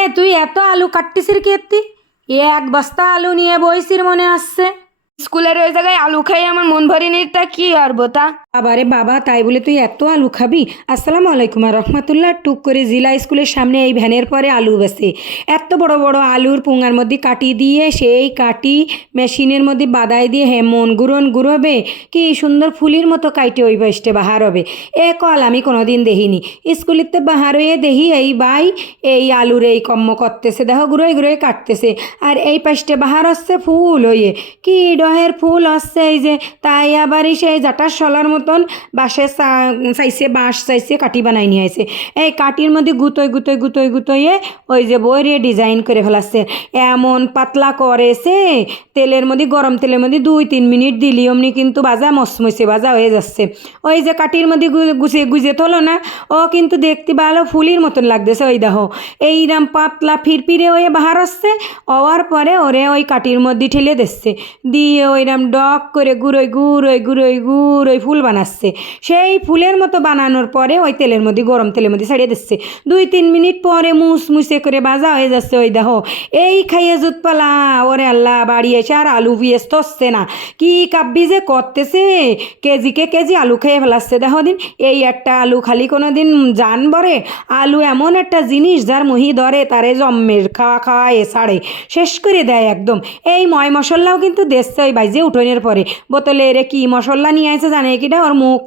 এ, তুই এত আলু কাটতিসির কি এত্তি? এক বস্তা আলু নিয়ে বইসির মনে আসছে। স্কুলের ওই জায়গায় আলু খাই আমার মন ভরেনি তা কি আর বোতা? আবারে বাবা, তাই বলে তুই এত আলু খাবি? আসসালামু আলাইকুম আর রহমতুল্লাহ, টুক করে জিলা স্কুলের সামনে এই ভ্যানের পরে আলু বেসে এত বড় বড় আলুর পুঙ্গার মধ্যে কাটি দিয়ে, সেই কাটি মেশিনের মধ্যে বাদাই দিয়ে হেমন গুড়ন গুড়বে, কি সুন্দর ফুলির মতো কাইটে ওই বয়সটা বাহার হবে। এ কল আমি কোনোদিন দেখিনি। স্কুলিতে বাহার হয়ে দেখি এই বাই, এই আলুর এই কম্ম করতেছে, দেখো গুঁড়োয় গুঁড়োয় কাটতেছে। আর এই পাশটা বাহার হচ্ছে ফুল হয়ে কি ডহের ফুল হচ্ছে এই যে, তাই আবার সেই জাটার শলার মতন বাঁশের চাইছে, বাঁশ চাইছে কাটি বানাই নিয়ে আসে এই কাটির মধ্যে গুতোয় গুতোয় গুতোয়, গুতোয়ে ওই যে বইরে ডিজাইন করে ফেলাচ্ছে। এমন পাতলা করেছে তেলের মধ্যে, গরম তেলের মধ্যে দুই তিন মিনিট দিলি, অমনি কিন্তু বাজা মসমসে বাজা হয়ে যাচ্ছে। ওই যে কাটির মধ্যে গুছিয়ে গুছিয়ে তোলো না, ও কিন্তু দেখতে ভালো ফুলির মতন লাগতেছে, ওই দেখো। এইরম পাতলা ফিরফিরে হয়ে বাহার আসছে হওয়ার পরে ওরে ওই কাটির মধ্যে ঠেলে দিচ্ছে। দিয়ে ওইরম ডক করে গুঁড়োই গুঁড়োই গুঁড়োই গুঁড়োই ফুল বানাচ্ছে। সেই ফুলের মতো বানানোর পরে ওই তেলের মধ্যে, গরম তেলের মধ্যে ছাড়িয়ে দিচ্ছে। দুই তিন মিনিট পরে মুস মুসে করে বাজা হয়ে যাচ্ছে ওই দেখো। এই খাইয়ে জুত পালা, ওরে আল্লাহ, বাড়ি এসে আর আলু বিয়েস্ত হচ্ছে না। কি কাব্বি যে করতেছে। কেজিকে কেজি আলু খেয়ে ফেলাচ্ছে দেখো দিন। এই একটা আলু খালি কোনো দিন জান বরে। আলু এমন একটা জিনিস যার মুহি ধরে, তারে জম্মের খাওয়া খাওয়া এ ছাড়ে। শেষ করে দেয় একদম। এই ময় মশলাও কিন্তু দেখছে ওই বাইজে উঠোনের পরে। বোতলে এরে কি মশলা নিয়ে আসে জানে কিটা ওর মুখ।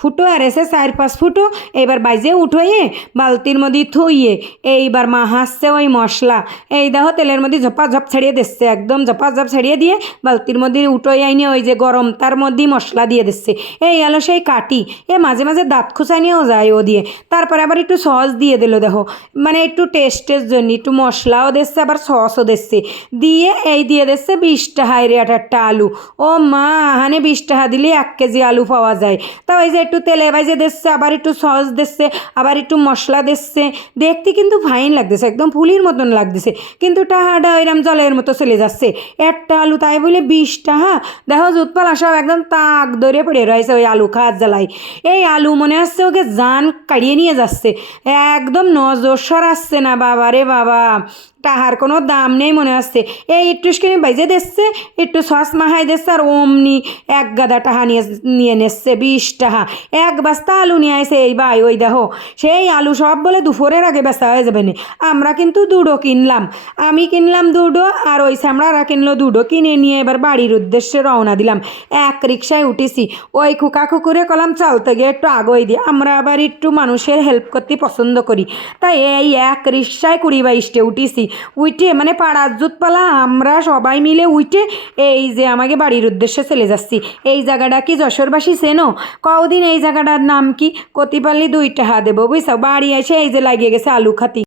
ফুটো আর এসে চার পাঁচ ফুটো, এইবার বাইজে উঠোয়ে, বালতির মধ্যে থুইয়ে, এইবার মা হাসছে ওই মশলা। এই দেখো, তেলের মধ্যে ঝপা ঝপ ছাড়িয়ে দিচ্ছে, একদম ঝপা ঝপ ছাড়িয়ে দিয়ে বালতির মধ্যে উঠোই আইনে ওই যে গরম, তার মধ্যেই মশলা দিয়ে দিচ্ছে। এই আলো সেই কাটি, এ মাঝে মাঝে দাঁত খুঁচানিয়েও যায় ও দিয়ে। তারপরে আবার একটু সস দিয়ে দিল দেখো মানে একটু টেস্টের জন্য, একটু মশলাও দিচ্ছে, আবার সসও দিচ্ছে। দিয়ে এই দিয়ে দিচ্ছে বিশ টাকায় রেট একটা আলু। ও মা, হানে বিশ টাকা দিলে এক কেজি আলু পাওয়া যায়। তা ওই যে একটু তেলে ভাজে দিচ্ছে, আবার একটু সস দিচ্ছে, আবার একটু মশলা দিচ্ছে। দেখতে কিন্তু ফাইন লাগতেছে, একদম ফুলির মতন লাগতেছে। কিন্তু টাহাটা ওইরকম জলের মতো চলে যাচ্ছে। একটা আলু তাই বলে বিশ টাকা দেখো জুতপালা সব একদম তাক ধরে পড়ে রয়েছে ওই আলু খাওয়ার জ্বালাই এই আলু মনে হচ্ছে ওকে জান কাড়িয়ে নিয়ে যাচ্ছে। একদম নজর সরাচ্ছে না বাবা রে বাবা। টাহার কোনো দাম নেই মনে হচ্ছে। এই একটুখানি বাইজে দিচ্ছে একটু সস মাহাই দিচ্ছে আর অমনি এক গাদা টাহা নিয়ে নিয়ে নিচ্ছে, বিশ টাকা এক বস্তা আলু নিয়ে আসে এই ভাই, ওই দেখো, সেই আলু সব বলে দুপুরের আগে বেচা হয়ে যাবে না। আমরা কিন্তু দুডো কিনলাম। আমি কিনলাম দুডো আর ওই সামড়ারা কিনলো দুডো। কিনে নিয়ে এবার বাড়ির উদ্দেশ্যে রওনা দিলাম। এক রিক্সায় উঠেছি। ওই খুকা খুকুরে কলাম চলতে গিয়ে একটু আগোই দিই আমরা আবার একটু মানুষের হেল্প করতে পছন্দ করি। তাই এই এক রিক্সায় কুড়ি বাইশটে উঠেছি। উইটে মানে পাড়ার জুতপালা আমরা সবাই মিলে উইটে এই যে আমাকে বাড়ির উদ্দেশ্যে চলে যাচ্ছি। এই জায়গাটা কি যশোরবাসী চেনো? কদিন এই জায়গাটার নাম কি? কতিপালি দুইটা হা দেবো, বুঝছ? বাড়ি এসে এই যে লাগিয়ে গেছে আলু খাতি।